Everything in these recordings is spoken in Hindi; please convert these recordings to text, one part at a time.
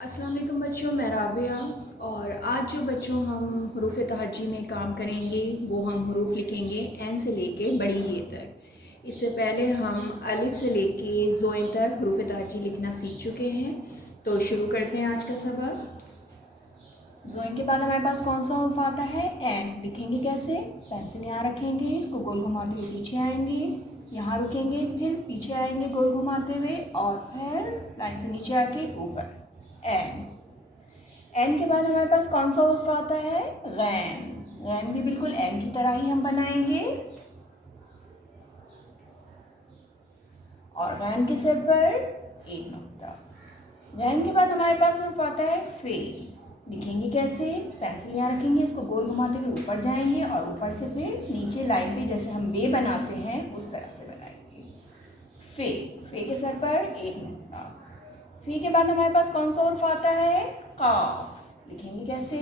अस्सलाम वालेकुम बच्चों, मैं राबिया। और आज जो बच्चों हम हरूफ तहज्जी में काम करेंगे वो हम हरूफ लिखेंगे एन से लेके बड़ी ये तक। इससे पहले हम अलिफ से लेके ज़ोइन तक हरूफ तहज्जी लिखना सीख चुके हैं। तो शुरू करते हैं आज का सबक। ज़ोइन के बाद हमारे पास कौन सा हर्फ आता है? एन। लिखेंगे कैसे? पेंसिल यहाँ रखेंगे, इसको गोल घुमाते हुए पीछे आएंगे, यहाँ रुकेंगे, फिर पीछे आएंगे गोल घुमाते हुए और फिर लाइन से नीचे आके ऊपर। एन। एन के बाद हमारे पास कौन सा हर्फ आता है? गैन। गैन भी बिल्कुल एन की तरह ही हम बनाएंगे और गैन के सिर पर एक नुक्ता। गैन के बाद हमारे पास हर्फ आता है फे। लिखेंगे कैसे? पेंसिल यहाँ रखेंगे, इसको गोल घुमाते हुए ऊपर जाएंगे और ऊपर से फिर नीचे लाइन पे जैसे हम बे बनाते हैं उस तरह से बनाएंगे। फे। फे के सर पर एक नुक्ता। फी के बाद हमारे पास कौन सा हर्फ आता है? काफ। लिखेंगे कैसे?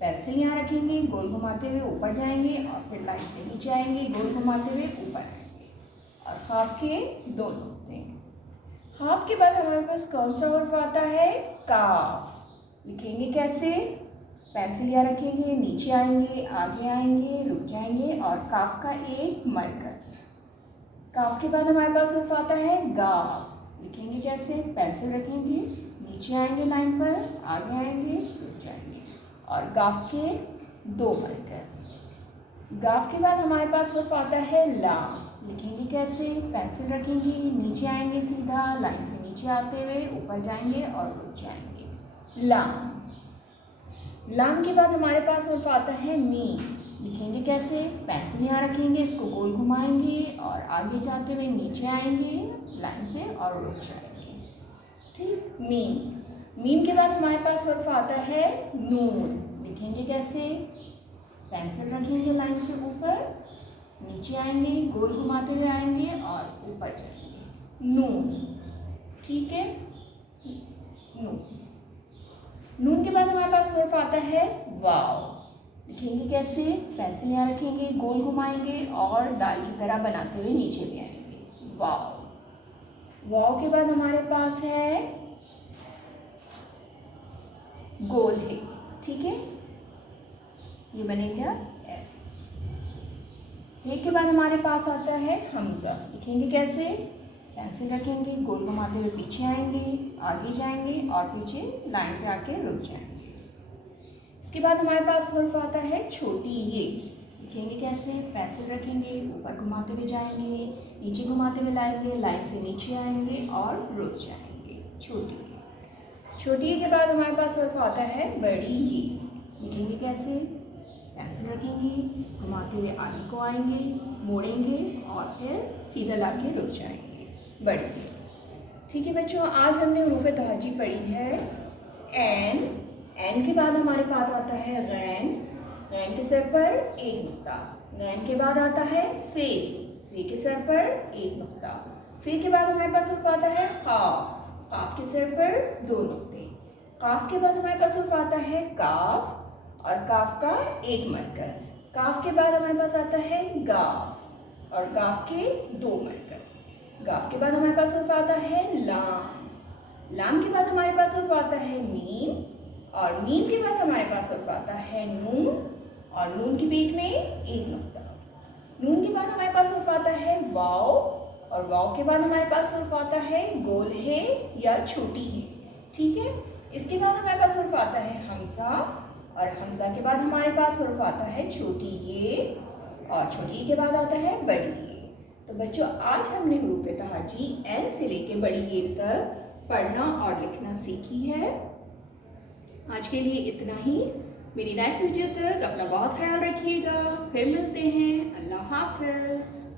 पेंसिल यहाँ रखेंगे, गोल घुमाते हुए ऊपर जाएंगे और फिर लाइन से नीचे आएंगे, गोल घुमाते हुए ऊपर आएंगे और खाफ के दो नुक्ते। खाफ के बाद हमारे पास कौन सा हर्फ आता है? काफ। लिखेंगे कैसे? पेंसिल यहाँ रखेंगे, नीचे आएंगे, आगे आएंगे, रुक जाएंगे और काफ का एक मरकज। काफ के बाद हमारे पास हर्फ आता है गाफ। लिखेंगे कैसे? पेंसिल रखेंगे, नीचे आएंगे लाइन पर, आगे आएंगे, रुक जाएंगे और गाफ के दो मरकज। गाफ के बाद हमारे पास हर्फ आता है लाम। लिखेंगे कैसे? पेंसिल रखेंगे, नीचे आएंगे सीधा, लाइन से नीचे आते हुए ऊपर जाएंगे और रुक जाएंगे। लाम। लाम के बाद हमारे पास हर्फ आता है मीम। लिखेंगे कैसे? पेंसिल यहाँ रखेंगे, इसको गोल घुमाएंगे और आगे जाते हुए नीचे आएंगे लाइन से और रुक जाएंगे। ठीक, मीम। मीम के बाद हमारे पास हर्फ आता है नून। लिखेंगे कैसे? पेंसिल रखेंगे, लाइन से ऊपर, नीचे आएंगे, गोल घुमाते हुए आएंगे और ऊपर जाएंगे। नून। ठीक है, नून। नून के बाद हमारे पास हर्फ आता है वाव। लिखेंगे कैसे? पेंसिल यहाँ रखेंगे, गोल घुमाएंगे और दाल की तरह बनाते हुए नीचे भी आएंगे। वाव। वाव के बाद हमारे पास है गोल है। ठीक है, ये बनेगा एस। एक के बाद हमारे पास आता है हमजा। लिखेंगे कैसे? पेंसिल रखेंगे, गोल घुमाते हुए पीछे आएंगे, आगे जाएंगे और पीछे लाइन पे आके रुक जाएंगे। इसके बाद हमारे पास हर्फ आता है छोटी ये। लिखेंगे कैसे? पेंसिल रखेंगे, ऊपर घुमाते हुए जाएंगे, नीचे घुमाते हुए लाएंगे, लाइन से नीचे आएंगे और रुक जाएंगे। छोटी ये। छोटी ये के बाद हमारे पास हर्फ आता है बड़ी ये। लिखेंगे कैसे? पेंसिल रखेंगे, घुमाते हुए आगे को आएंगे, मोड़ेंगे और फिर सीधा ला के रुक जाएंगे। बड़ी। ठीक है बच्चों, आज हमने हरूफ तहज्जी पढ़ी है एन। एन के बाद हमारे पास आता है गैन। गैन के सर पर एक नुक्ता। गैन के बाद आता है फे। फे के सर पर एक नुक्ता। फे के बाद हमारे पास हर्फ आता है काफ। काफ के सर पर दो नुक्ते। काफ के बाद हमारे पास हर्फ आता है काफ और काफ का एक मरकज। काफ के बाद हमारे पास आता है गाफ और गाफ के दो मरकज। गाफ के बाद हमारे पास हर्फ आता है लाम। लाम के बाद हमारे पास हर्फ आता है मीम और मीम के बाद हमारे पास हर्फ आता है नून और नून के बीच में एक नुक्ता। नून के बाद हमारे पास हर्फ आता है वाव और वाव के बाद हमारे पास हर्फ आता है गोल है या छोटी है। ठीक है, इसके बाद हमारे पास हर्फ आता है हमजा और हमजा के बाद हमारे पास हर्फ आता है छोटी ये और छोटी के बाद आता है बड़ी ये। तो बच्चों, आज हमने हरूफ तहज्जी एन से लेके बड़ी ये तक पढ़ना और लिखना सीखी है। आज के लिए इतना ही। मेरी नेक्स्ट वीडियो तक अपना बहुत ख्याल रखिएगा। फिर मिलते हैं। अल्लाह हाफ़िज़।